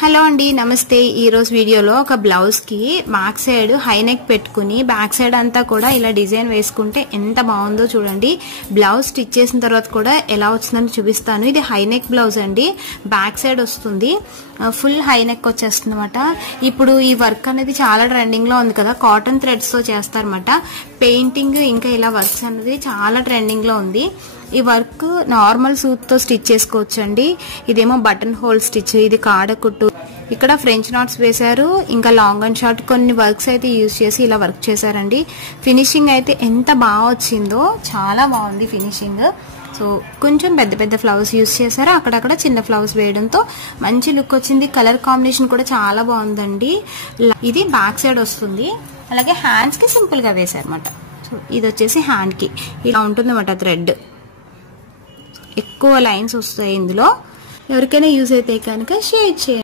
Hello అండి నమస్తే ఈ రోజు వీడియోలో ఒక బ్లౌజ్ కి బ్యాక్ సైడ్ హై నెక్ పెట్టుకుని బ్యాక్ సైడ్ అంతా కూడా ఇలా డిజైన్ వేసుకుంటే ఎంత బాగుందో చూడండి. బ్లౌజ్ స్టిచ్ చేసిన తర్వాత కూడా ఎలా వచ్చిందని చూపిస్తాను. ఇది హై నెక్ బ్లౌజ్ అండి, బ్యాక్ సైడ్ వస్తుంది, ఫుల్ హై నెక్ వచ్చేస్తుంది అనమాట. ఇప్పుడు ఈ వర్క్ అనేది చాలా ట్రెండింగ్ లో ఉంది కదా, కాటన్ థ్రెడ్స్ తో చేస్తారన్నమాట. పెయింటింగ్ ఇంకా ఇలా వర్క్స్ అనేది చాలా ట్రెండింగ్ లో ఉంది. ఈ వర్క్ నార్మల్ సూట్ తో స్టిచ్ చేసుకోవచ్చు అండి. ఇదేమో బటన్ హోల్ స్టిచ్, ఇది కాడ కుట్టు, ఇక్కడ ఫ్రెంచ్ నాట్స్ వేశారు, ఇంకా లాంగ్ అండ్ షార్ట్ కొన్ని వర్క్స్ అయితే యూజ్ చేసి ఇలా వర్క్ చేశారండి. ఫినిషింగ్ అయితే ఎంత బాగా వచ్చిందో, చాలా బాగుంది ఫినిషింగ్. సో కొంచెం పెద్ద పెద్ద ఫ్లవర్స్ యూజ్ చేశారు, అక్కడక్కడ చిన్న ఫ్లవర్స్ వేయడంతో మంచి లుక్ వచ్చింది. కలర్ కాంబినేషన్ కూడా చాలా బాగుందండి. ఇది బ్యాక్ సైడ్ వస్తుంది, అలాగే హ్యాండ్స్ కి సింపుల్ గా వేశారన్నమాట. సో ఇది వచ్చేసి హ్యాండ్ కి ఇలా ఉంటుంది అన్నమాట. థ్రెడ్ ఎక్కువ లైన్స్ వస్తాయి ఇందులో. ఎవరికైనా యూజ్ అయితే కనుక షేర్ చేయండి.